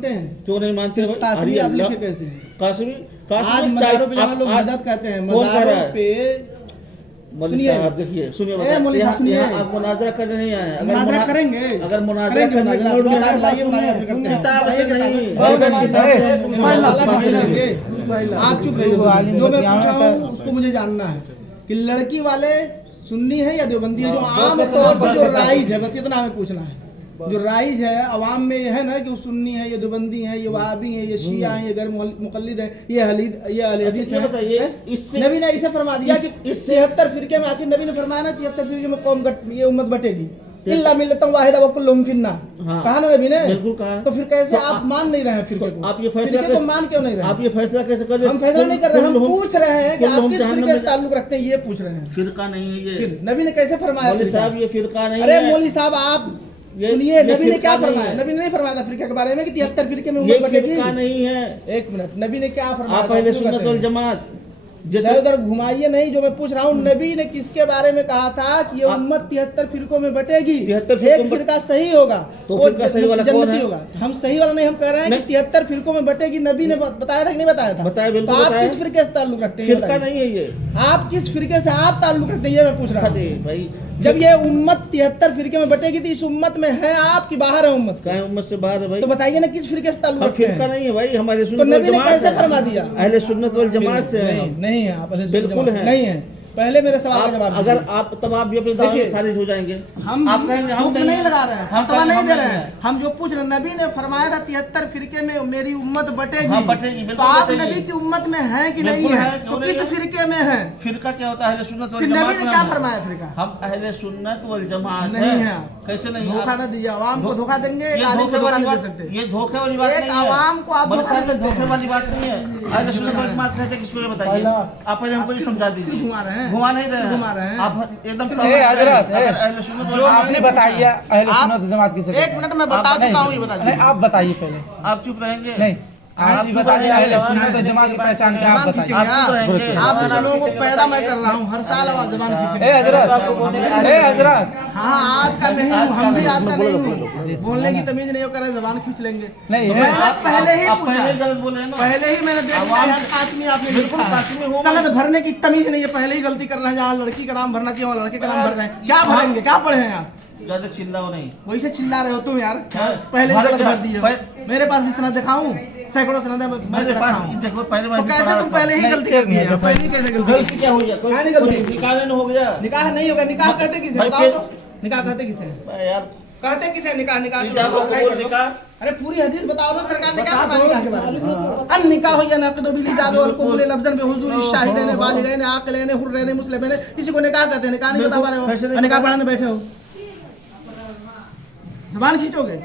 मानते हैं? क्यों नहीं मानते भाई? कासमी आप लिखे कैसे हैं? कासमी आज मज़ारों पे जाने लोग बिदअत कहते हैं। कौन कह रहा है? मज़ारों पे मौलवी साहब देखिए, सुनिए, आप मुनाजरा करने नहीं आए हैं। मुनाजरा करेंगे, अगर मुनाजरा करने की मूड में किताब से नहीं, आप चुप रहिए। जो मैं पूछा हूँ उसको मुझे जानना है कि लड़की वाले सुन्नी है या देवबंदी है, जो आम तौर पर जो राइज है, बस इतना हमें पूछना है। जो राइज है अवाम में ये है ना कि सुन्नी है, ये देवबंदी है, ये वहाबी है, ये शिया है, ये गैर मुक़ल्लिद है, ये अहले हदीस है। बताइए, इससे नबी ने इसे फरमा दिया कि इस 73 फिरके में, आखिर नबी ने फरमाया ना 73 फिरके में कौम ये उम्मत बटेगी, इल्ला मिल्लतन वाहिदा व कुल्लुहुम फिन्नार। कहा ना नबी ने? बिल्कुल कहा। तो फिर कैसे आप मान नहीं रहे हैं फिरके को? आप ये फैसला फिरके को मान क्यों नहीं रहे? आप ये फैसला कैसे कर? हम फैसला नहीं कर रहे, हम पूछ रहे हैं कि आप किस फिरके से ताल्लुक रखते हैं, ये पूछ रहे हैं। फिरका नहीं है ये। फिर नबी ने कैसे फरमाया? मौलवी साहब ये फिरका नहीं है। अरे मौलवी साहब आप सुनिए, नबी ने क्या फरमाया? नबी ने नहीं फरमाया था फिरके के बारे में कि 73 फिरके में उम्मत बटेगी। फिरका नहीं है। एक मिनट, नबी ने क्या फरमाया? आप अहले सुन्नत वल जमात इधर उधर घुमाइए नहीं। जो मैं पूछ रहा हूँ, नबी ने किसके बारे में कहा था कि ये उम्मत 73 फिरकों में बटेगी, 73 एक फिरका सही होगा तो फिरका सही वाला कौन है? होगा। हम सही वाला नहीं, हम कह रहे हैं कि 73 फिरकों में बटेगी। नबी ने बताया था कि नहीं बताया था? बताया, बिल्कुल तो आप बताया। किस फिरके से ताल्लुक रखते हैं? फिरका नहीं है ये। आप किस फिरके से आप ताल्लुक रखते हैं, ये मैं पूछ रहा हूँ भाई। जब ये उम्मत 73 फिरके में बटेगी तो इस उम्मत में है आप कि बाहर है उम्मत से? उम्मत से बाहर है भाई। तो बताइए ना किस फिरके से ताल्लुक रखते हैं? फिरका नहीं है भाई, हमारे तो नबी ने कैसे फरमा दिया? अहले सुन्नत वल जमात से नहीं है आप? बिल्कुल है, नहीं है। पहले मेरे सवाल का जवाब अगर आप तब आप भी अपने दावे खारिज हो जाएंगे। हम आप कहेंगे हम नहीं लगा रहे हैं, फतवा नहीं दे रहे हैं। हम जो पूछ रहे हैं, नबी ने फरमाया था 73 फिरके में मेरी उम्मत बटेगी। बटेगी, तो आप नबी की उम्मत में है कि नहीं है? तो किस फिरके में है? फिरका क्या होता है? अहले सुन्नत वल नबी जमात ने क्या फरमाया फिरका? हम अहले सुन्नत वल जमात नहीं है। कैसे नहीं? धोखा न दीजिए, आवाम को धोखा देंगे। ये धोखे वाली बात, ये धोखे वाली बात नहीं है। आवाम को आप धोखे वाली बात नहीं है। अहले सुन्नत वल जमात कहते किसको, ये बताइए आप पहले हमको ये समझा दीजिए। घुमा रहे हैं, घुमा नहीं रहे हैं आप एकदम। जो आपने बताया अहले सुन्नत जमात किसे? एक मिनट में बता चुका हूँ, ये बताइए। आप बताइए पहले। आप चुप रहेंगे? नहीं, आप बताइए अहले सुन्नत जमात की पहचान क्या? आप बताइए। आप ऐसे लोगों को पैदा मैं कर रहा हूँ, हर साल आवाज जबान खींचेंगे। हज़रत हाँ, आज का नहीं हूँ, हम भी आज का नहीं हूँ। बोलने की तमीज नहीं हो, कर जबान खींच लेंगे। नहीं, मैंने पहले ही पूछा, गलत बोले ना। पहले ही मैंने देखा कासमी आपने बिल्कुल कासमी हो। सनद भरने की तमीज नहीं है, पहले ही गलती कर रहे हैं। जहाँ लड़की का नाम भरना चाहिए वहाँ लड़के का नाम भर रहे हैं। क्या भरेंगे? क्या पढ़े हैं आप? ज्यादा चिल्लाओ नहीं। वैसे चिल्ला रहे हो तुम यार। पहले ही गलत भर दिए। मेरे पास भी सनद दिखाऊं, सैकड़ों सनद मेरे पास देखो पहले। तो कैसे तुम पहले ही गलती कर दिए? पहले ही कैसे गलती क्या हो गया? कोई गलती निकाह नहीं हो गया। निकाह नहीं होगा। निकाह कहते किसे बताओ तो? निकाह कहते किसे यार? कहते किसे निकाह? निकाह निकाह। अरे पूरी हदीस बताओ ना, सरकार ने क्या फरमाया निकाह के बारे में? अन निकाह हो या नक़द बिल इजाज़ वल क़बूल लफ्ज़न बि हुज़ूर शाहिदैन बालिगैन आक़िलैन हुर्रैन मुस्लिमैन। इसी को निकाह कहते हैं। निकाह नहीं बता पा रहे हो? निकाह पढ़ाने बैठे हो, ज़बान खींचोगे?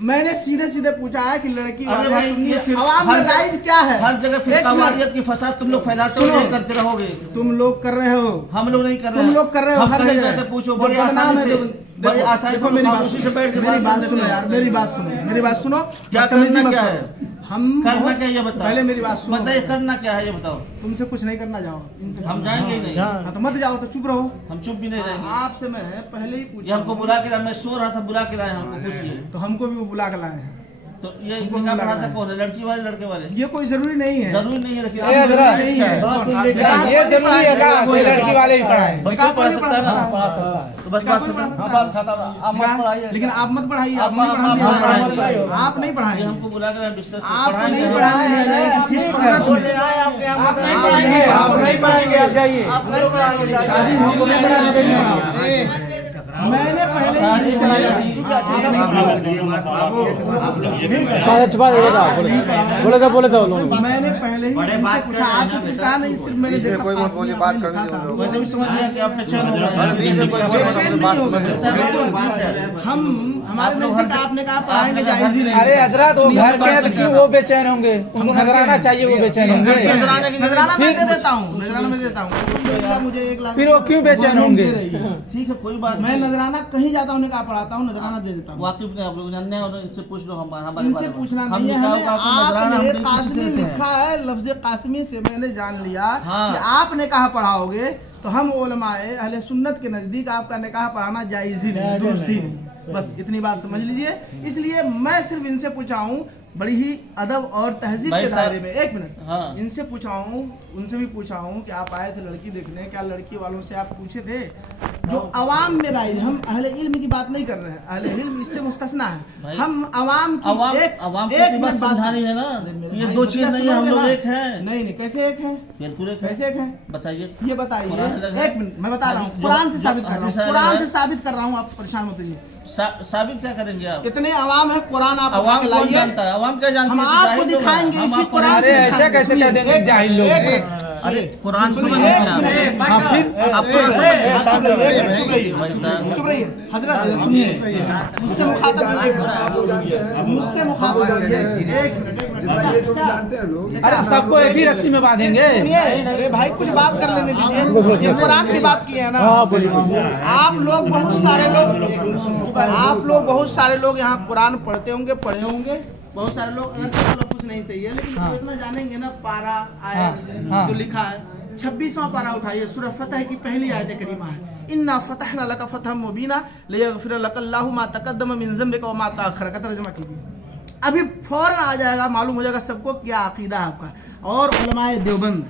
मैंने सीधे सीधे पूछा है कि लड़की अरे भाई, अवाम में राइज क्या है? हर जगह फिरकावारियत की फसाद तुम लोग फैलाते हो, नहीं करते रहोगे। तुम लोग कर रहे हो, हम लोग नहीं कर रहे। तुम लोग कर रहे हो। हर जगह पूछो, बड़ी आसानी से, बड़ी आसानी से, खामोशी से बैठ के मेरी बात सुनो यार, मेरी बात सुनो, मेरी बात सुनो। क्या करना क्या है? हम करना क्या ये बताओ। पहले मेरी बात सुनो। बताइए करना क्या है ये बताओ। तुमसे कुछ नहीं करना, जाओ इनसे। हम जाएंगे ही नहीं। हाँ, तो मत जाओ, तो चुप रहो। हम चुप भी नहीं रहेंगे। आपसे मैं पहले ही पूछा, हमको बुला के लाए। मैं सो रहा था, बुला के लाए हमको। पूछिए। तो हमको भी वो बुला के लाए हैं। तो ये निकाह पढ़ाता कौन है? लड़की वाले लड़के वाले? ये कोई जरूरी नहीं है। जरूरी नहीं है, लेकिन ये जरूरी नहीं है। ये जरूरी है क्या कि लड़की वाले ही पढ़ाए? निकाह पढ़ सकता है ना? तो बस बात खत्म। लेकिन आप मत पढ़ाइए, आप नहीं पढ़ाएंगे, आप नहीं पढ़ाएंगे। हमको बुला के बिस्तर से आप नहीं पढ़ाने दिया जाए किसी सूरत में। आप नहीं पढ़ाएंगे, आप जाइए। शादी हो गई नहीं, आप नहीं पढ़ाओ। मैंने पहले ही बोले तो मैंने पहले ही इनसे पूछा, आपसे कुछ कहा नहीं, सिर्फ मैंने देखा मैंने भी समझ लिया कि आप बेचैन हो गए। हम हमारे नजदीक आपने कहा पढ़ाएंगे, जायज ही नहीं। अरे हजरत वो घर के हैं तो क्यों वो बेचैन होंगे? उनको नजराना चाहिए, वो बेचैन होंगे। नजराना मैं दे देता हूँ, नजराना मैं देता हूँ। मुझे 1 लाख। फिर वो क्यों बेचैन होंगे? ठीक है, कोई बात। मैं नजराना कहीं जाता हूँ, निकाह पढ़ाता हूँ, नजराना दे देता हूँ। वाकिफ नहीं आप लोग जानते हैं, और इनसे पूछ लो। हम इनसे पूछना नहीं है हमें। आपने कासमी लिखा है, लफ्ज़ कासमी से मैंने जान लिया कि आप निकाह पढ़ाओगे। तो हम उलमाए अहले सुन्नत के नजदीक आपका निकाह पढ़ाना जायज़ ही नहीं, दुरुस्त ही नहीं। बस इतनी बात समझ लीजिए। इसलिए मैं सिर्फ इनसे पूछा हूँ बड़ी ही अदब और तहजीब के दायरे में, एक मिनट, हाँ। इनसे पूछा हूँ, उनसे भी पूछा हूँ कि आप आए थे लड़की देखने, क्या लड़की वालों से आप पूछे थे? जो अवाम में राय, हम अहले इल्म की बात नहीं कर रहे हैं, अहले इल्म इससे मुस्तस्ना है, हम अवाम की एक मिनट बात है ना, ये दो चीज नहीं, हम लोग एक हैं। नहीं, कैसे एक हैं? बिल्कुल एक, कैसे एक हैं? बताइए, ये बताइए। एक मिनट मैं बता रहा हूँ, कुरान से साबित कर रहा हूँ, कुरान से साबित कर रहा हूँ, आप परेशान मत होइए। साबित क्या करेंगे आप? कितने अवाम है, कुरान आप अवाम कौन जानता है? अवाम क्या जानती है? हम आपको दिखाएंगे इसी कुरान से। ऐसा कैसे कह देंगे जाहिल लोग? अरे कुरान फिर चुप रहिए हजरत, सुनिए, मुझसे मुखातब मुझसे मुखातब। अरे सबको एक ही रस्सी में बांधेंगे। अरे भाई कुछ बात कर लेने दीजिए, ये कुरान की बात की है ना। आप लोग बहुत सारे लोग यहाँ कुरान पढ़ते होंगे, पढ़े होंगे बहुत सारे लोग, अगर से कुछ नहीं सही है, लेकिन तो इतना जानेंगे ना, पारा आयत जो लिखा है 26वां पारा उठाइए, सूरह फतह की पहली आयत करीमा है, इन्ना फतहना लका फतहम मुबीना लियगफिर लकल्लाहु मा तक़द्दम मिन ज़म्बिका व मा तअख़्ख़र का तर्जुमा कीजिए। अभी फौरन आ जाएगा, मालूम हो जाएगा सबको क्या अकीदा है आपका। और उलमाए देवबंद,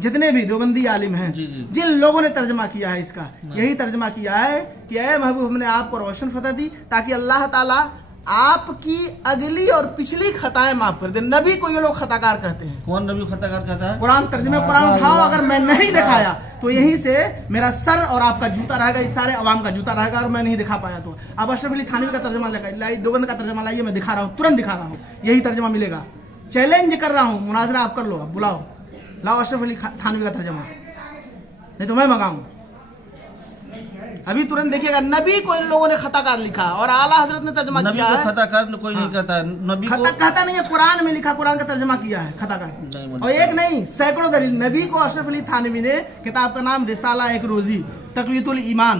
जितने भी देवबंदी आलिम हैं, जिन लोगों ने तर्जमा किया है इसका, यही तर्जमा किया है कि ऐ महबूब, हमने आपको रोशन फतह दी ताकि अल्लाह ताला आपकी अगली और पिछली खताएं माफ कर दे। नबी को ये लोग खताकार कहते हैं। कौन नबी खताकार कहता है? कुरान तर्जुमे कुरान उठाओ, अगर मैं नहीं दिखाया तो यहीं से मेरा सर और आपका जूता रहेगा, इस सारे अवाम का जूता रहेगा, और मैं नहीं दिखा पाया तो अब अशरफ अली थानवी का तर्जुमा लाइए, देवबंद का तर्जुमा लाइए, मैं दिखा रहा हूँ, तुरंत दिखा रहा हूँ, यही तर्जुमा मिलेगा। चैलेंज कर रहा हूँ, मुनाजरा आप कर लो, आप बुलाओ, लाओ अशरफ अली थानवी का तर्जुमा, नहीं तो मैं मंगाऊँ। अभी तुरंत देखिएगा, नबी को इन लोगों ने खताकार लिखा और आला हजरत ने तर्जुमा किया है। खताकार कोई नहीं कहता है, नबी को कहता नहीं है, कुरान में लिखा, कुरान का तर्जुमा किया है खताकार। और एक नहीं, सैकड़ों दलील। नबी को अशरफ अली थानवी ने, किताब का नाम रिसाला एक रोजी तक़वियतुल ईमान,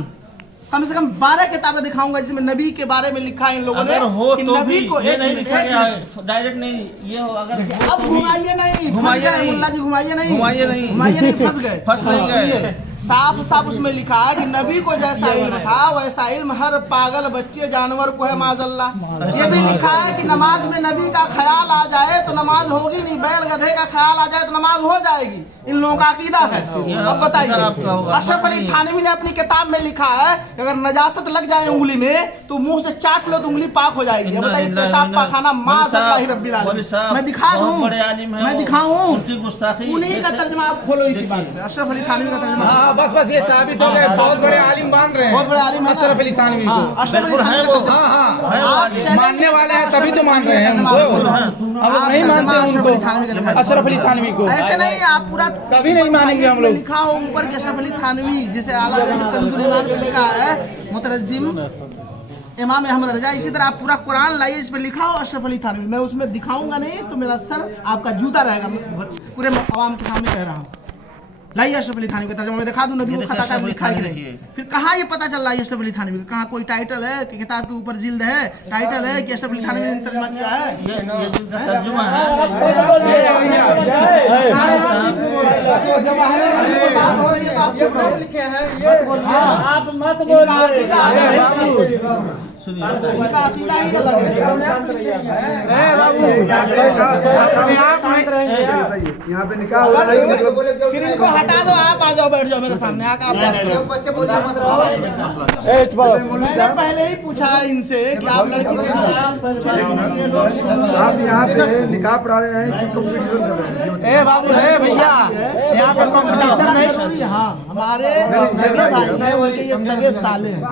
कम से कम 12 किताबें दिखाऊंगा जिसमें नबी के बारे में लिखा है इन लोगों ने। हो कि तो नबी को ये एक नहीं मिनट, लिखा गया है, डायरेक्ट नहीं, ये हो अगर अब घुमाइए नहीं, घुमाइए नहीं, मुल्ला जी घुमाइए नहीं, घुमाइए नहीं, घुमाइए नहीं, फंस गए, फंस नहीं गए। साफ साफ उसमें लिखा है कि नबी को जैसा इल्म था वैसा इल्म हर पागल बच्चे जानवर को है, माज़अल्लाह। ये भी लिखा है कि नमाज में नबी का ख्याल आ जाए तो नमाज होगी नहीं, बैल गधे का ख्याल आ जाए तो नमाज हो जाएगी। इन लोगों का अकीदा है। अब बताइए, अशरफ अली थानवी ने अपनी किताब में लिखा है कि अगर नजासत लग जाए उंगली में तो मुंह से चाट लो तो उंगली पाक हो जाएगी। अब बताइए, पेशाब पाखाना माज़अल्लाह रब्बिल आलमीन। मैं दिखा दूं, मैं दिखाऊं, उन्हीं का तर्जुमा आप खोलो इसी बात में, अशरफ अली थानवी का तर्जुमा। बस ये साबित हो गया, बहुत बड़े आलिम मान रहे हैं, बहुत बड़े आलिम अशरफ अली थानवी को। अशरफ अली थानवी को, हाँ, मानने वाले हैं तभी तो मान रहे हैं उनको, अब नहीं मानते उनको, अशरफ अली थानवी को। ऐसे नहीं, आप पूरा कभी नहीं मानेंगे हम लोग। लिखा हो ऊपर के अशरफ अली थानवी, जैसे आला कंजुल ईमान पे लिखा है मुतरज्जिम इमाम अहमद रजा, इसी तरह आप पूरा कुरान लाइए, इस पे लिखा हो अशरफ अली थानवी। मैं उसमें दिखाऊंगा नहीं तो मेरा सर आपका जूता रहेगा, पूरे आवाम के सामने कह रहा हूँ। लाइए अशरफ अली थानवी का तर्जुमा, मैं दिखा दूं नबी को खताकार लिखा है कि नहीं। फिर कहाँ ये पता चल रहा है अशरफ अली थानवी का? कहाँ कोई टाइटल है कि किताब के ऊपर जिल्द है, टाइटल है कि अशरफ अली थानवी ने तर्जुमा किया है? ये जिनका तर्जुमा है, आप मत बोलिए, इनका अकीदा ही अलग है। बाबू यहाँ पे निकाह हो रहा है, फिर इनको हटा दो, आप आ जाओ, बैठ जाओ मेरे सामने आकर। मैंने पहले ही पूछा इनसे कि आप लड़की आप यहाँ पे निकाह पढ़ा रहे हैं कि कंपटीशन कर रहे हैं? बाबू है भैया, यहाँ पे कंपटीशन नहीं। हाँ, हमारे सगे भाई हैं, उनके ये सगे साले हैं।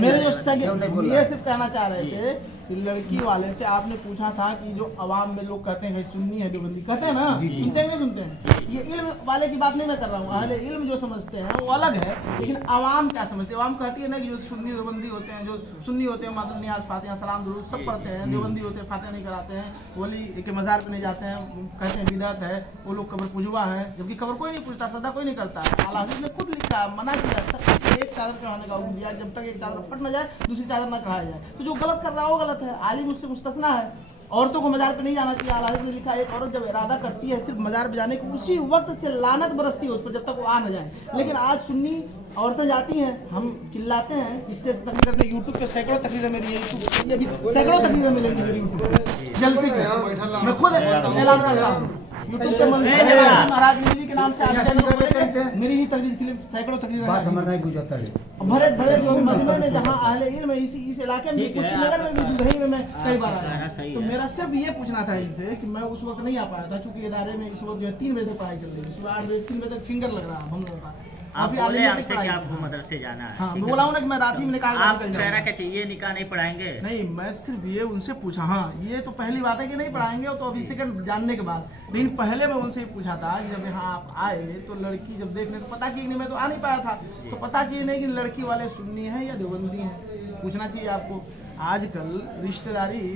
मेरे जो सगे, ये सिर्फ कहना चाह रहे थे कि लड़की वाले से आपने पूछा था कि जो अवाम में लोग कहते हैं सुन्नी है देवबंदी, कहते हैं ना, सुनते हैं नहीं सुनते हैं? ये इल्म वाले की बात नहीं मैं कर रहा हूँ, अहले इल्म जो समझते हैं वो अलग है, लेकिन अवाम क्या समझते हैं? अवाम कहती है ना कि जो सुन्नी देवबंदी होते हैं, जो सुन्नी होते हैं मातुल नियाज फातिहा सलाम दुरूद सब पढ़ते हैं, देवबंदी होते हैं फातिहा नहीं कराते हैं, वली के मज़ार पे नहीं जाते हैं, कहते हैं बिदअत है, वो लोग कब्र पुजवा है, जबकि कब्र कोई नहीं पूछता, सदा कोई नहीं करता। आला हज़रत ने खुद लिखा, मना किया सबसे एक चादर चढ़ाने का हुक्म दिया, जब तक एक चादर फट न जाए दूसरी चादर न चढ़ाया जाए। तो जो गलत कर रहा है वो गलत है, आलिम उससे मुस्तस्ना है। औरतों को मजार पे नहीं जाना चाहिए। आला हज़रत ने लिखा, एक औरत जब इरादा करती है सिर्फ मजार पे जाने की, उसी वक्त से लानत बरसती है उस पर जब तक वो आ न जाए। लेकिन आज सुन्नी औरतें जाती हैं, हम चिल्लाते हैं, स्टेज से तकरीर करते हैं, यूट्यूब पे सैकड़ों तकरीरें मेरी है, यूट्यूब अभी सैकड़ों तकरीरें मिलेंगी मेरी यूट्यूब पे जलसे के। मैं खुद ऐलान कर रहा हूँ यूट्यूब पे महाराज नबी के नाम से आप चैनल खोलेंगे, मेरी ही तकरीर क्लिप सैकड़ों तकरीरें भरे भरे जो मजमे में जहाँ अहले इल्म है, इस इलाके में कुशीनगर में भी दुधई में मैं कई बार आया। तो मेरा सिर्फ ये पूछना था इनसे कि मैं उस वक्त नहीं आ पाया था, क्योंकि इदारे में इस वक्त जो है 3 बजे तक पढ़ाई चल रही है, सुबह 8 बजे 3 बजे तक फिंगर लग रहा है हम लोगों का। आप बोले आपसे कि आपको मदरसे जाना है। हाँ, बोला हूँ ना कि मैं रात ही में निकाल आप कह रहा चाहिए निकाह नहीं पढ़ाएंगे। नहीं, मैं सिर्फ ये उनसे पूछा। हाँ, ये तो पहली बात है कि नहीं पढ़ाएंगे, तो अभी सेकंड जानने के बाद। लेकिन पहले मैं उनसे पूछा था कि जब यहाँ आप आए तो लड़की जब देखने तो पता की नहीं, मैं तो आ नहीं पाया था, तो पता की नहीं कि लड़की वाले सुन्नी है या देवबंदी है। पूछना चाहिए आपको। आजकल रिश्तेदारी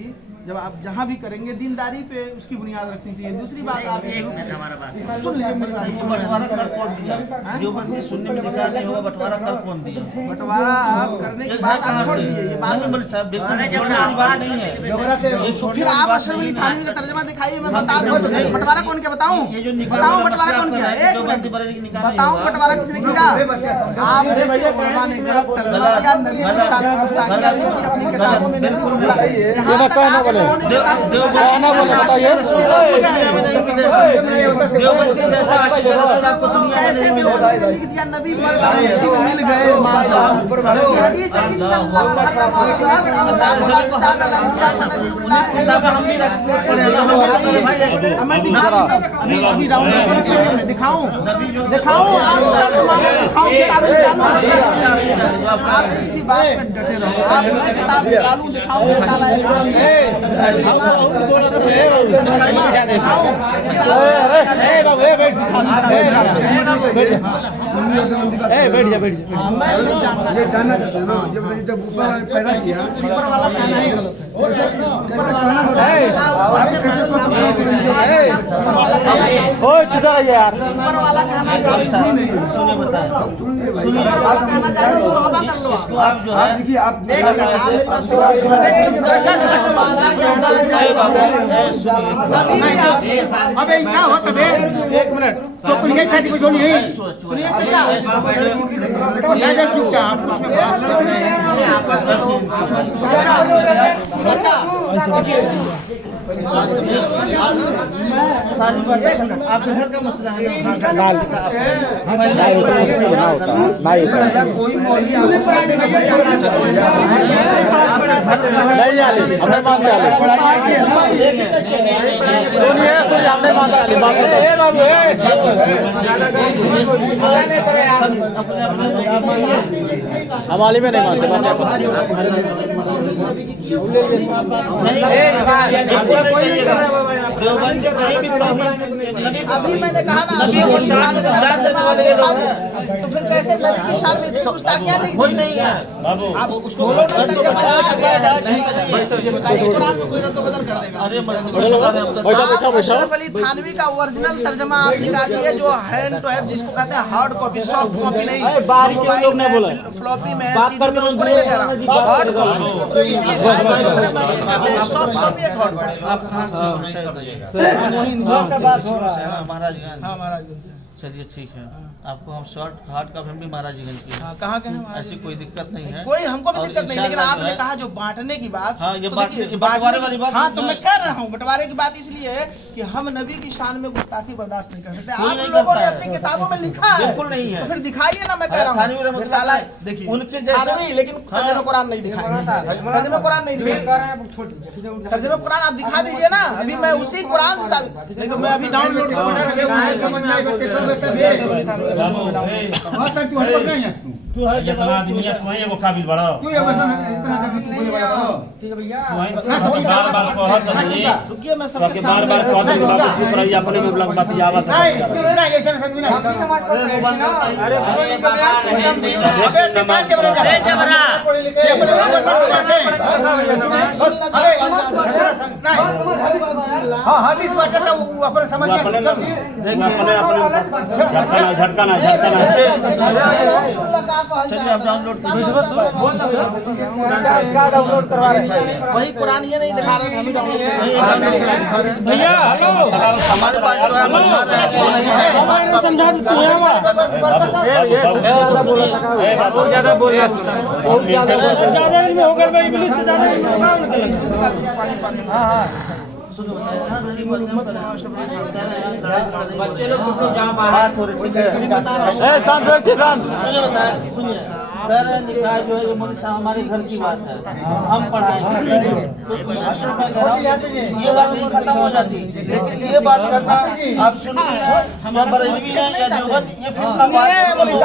जब आप जहाँ भी करेंगे दीनदारी पे उसकी बुनियाद रखनी चाहिए। दूसरी बात आप हमारा बात सुन लीजिए मेरी बात। बंटवारा कर कौन दिया? देवबंदी सुन्नी में निकाह नहीं होगा, बंटवारा कर कौन दिया? बंटवारा आप करने की बात आप छोड़ दीजिए, ये बात बिल्कुल साहब, बिल्कुल छोड़ने वाली बात नहीं है। फिर आप अशरफ अली थानवी का तर्जुमा दिखाइए, मैं बता दूं बंटवारा कौन किया बताऊं? बताऊं बंटवारा कौन किया? एक मिनट बताऊं बंटवारा किसने किया? आप जैसे उलमा ने गलत तर्जुमा किया, नबी की शान में गुस्ताखियां लिखी अपनी किताबों में नहीं लिखी। यहां तक कहना बोले देवबंदी जैसा आशिक रसूल आपको दुनिया में ऐसे नहीं देवबंदी मिलेगा। ने लिख दिया नबी मर गए मिल गए माशाअल्लाह। ये हदीस है इन्नल्लाह हर्रम अभी राउंड करके मैं दिखाऊं आप शर्त मांगे दिखाऊं किताब आप इसी बात पे डटे रहो। आप मैं किताब निकालूं दिखाऊं ऐसा बैठ जा बैठ जा। ये जानना चाहते हैं ना, ये जब ऊपर वाले पैदा किया ऊपर वाला कहना ही गलत है। चुका रहिए यार। ऊपर वाला कहना जायज नहीं है। सुनिए बताएं, ऊपर वाला कहना जायज नहीं, तौबा कर लो। इसको आप जो है देखिए आप अबे क्या हो तबे एक मिनट तो कुलिया खाती को छोड़ी है। सुनिए चाचा या जब चुपचाप उसमें बात कर रहे हैं। अच्छा देखिए सारी बातें आपके घर का मसला है कोई मौलवी हम आलिम नहीं मानते अभी मैंने कहा ना नबी को शान देने वाले ये लोग हैं, तो फिर कैसे नबी की शान में इतनी गुस्ताखियां लिख दी? नहीं है आप उसको बोलो ना तर्जुमा ये बताइए कुरान में कोई रद्द बदल कर देगा। आप अशरफ अली थानवी का ओरिजिनल तर्जुमा आप निकालिए जो हैंड टू हैंड जिसको कहते हैं हार्ड कॉपी, सॉफ्ट कॉपी नहीं, मोबाइल में फ्लॉपी में सीडी में उसको नहीं कह रहा हार्ड कॉपी। तो इसलिए सॉफ्ट कॉपी है हार्ड कॉपी। आप कहाँ से महाराजगंज से। चलिए ठीक है, आपको हम शॉर्ट हार्ड का हम भी महाराजगंज की है। कहाँ के हैं? ऐसी कोई दिक्कत नहीं है, कोई हमको भी और दिक्कत नहीं, लेकिन इंशाअल्लाह आपने जो है- कहा जो बांटने की बात। हाँ, ये तो बात- देखिए, ये बंटवारे वाली बात हाँ जो तो है- मैं कह रहा हूँ बंटवारे की बात इसलिए है कि हम नबी की शान में गुस्ताखी बर्दाश्त नहीं कर सकते। कोई आप नहीं लोगों ने करता है। अपनी किताबों में लिखा है, बिल्कुल नहीं है। तो फिर दिखाइए ना। मैं कह रहा थानवी हूँ रहमतुल्लाह रिसाला देखिए उनके जैसा- थानवी, लेकिन तर्जुमा कुरान नहीं दिखाएंगे। तर्जुमा कुरान नहीं दिखाएंगे, तर्जुमा कुरान आप दिखा दीजिए ना। अभी मैं उसी कुरान से साबित, नहीं तो मैं अभी डाउनलोड जितना आदमी है तुम्हें एगो काबिल बड़ा बार बार कहत नहीं रुकिए मैं तो सबके के बार बार कहत नहीं बाबू चुप रही अपने में ब्लॉग बतियावत है हाँ हदीस बात है वो अपने समझ अपने अपने झटका ना चलिए आप डाउनलोड वही कुरान ये नहीं दिखा रहे थे, हम ही डाउनलोड भैया हेलो हमारे पास जो है बता रहे हैं वो नहीं है। समझा दो तू है वहाँ ज्यादा बोल रहा है ज्यादा इनमें होकर भाई इंग्लिश से ज्यादा इनमें होगा उनके लिए। बच्चे लोग तुम लोग जहाँ बात हो रही ठीक है सुनिए मेरा निकाह जो है ये मुल्क हमारे घर की बात है, हम पढ़ाएंगे तो ये बात नहीं खत्म हो जाती, लेकिन ये बात करना आप सुनिए या बरेलवी है या देवबंद ये फिर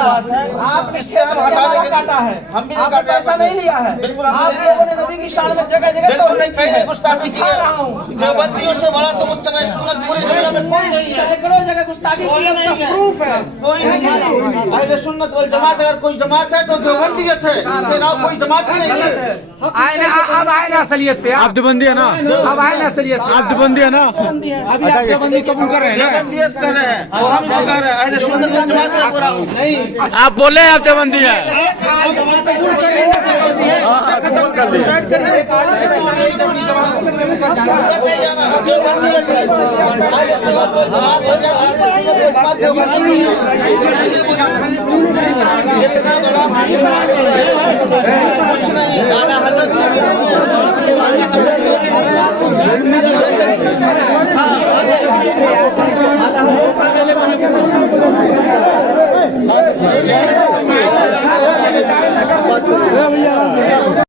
बात है। आप इससे काटा है, हम भी पैसा नहीं लिया है, बिल्कुल आप लोगों ने नबी की शान में जगह जगह तो नहीं की है, गुस्ताखी की है। देवबंदियों से बड़ा तो मुत्तबा सुन्नत पूरी दुनिया में कोई नहीं है, सैकड़ों जगह गुस्ताखी की है, उसका प्रूफ है। कोई नहीं है अहले सुन्नत वल जमात, अगर कोई जमात है तो देवबंदियत है, इसके अलावा कोई जमात ही नहीं है। अब आए ना असलियत पे, आप देवबंदी है ना, अब आए ना असलियत आप देवबंदी है ना, अभी आप देवबंदी कबूल कर रहे हैं ना? देवबंदियत कर रहे हैं और हम जो कर रहे हैं अहले सुन्नत वल जमात में पूरा नहीं। आप बोले आप देवबंदी है, देवबंदियत है अहले सुन्नत वल जमात हो गया, अहले सुन्नत वल जमात देवबंदी नहीं है। ये बोला इतना बड़ा कुछ नहीं, आला हज़रत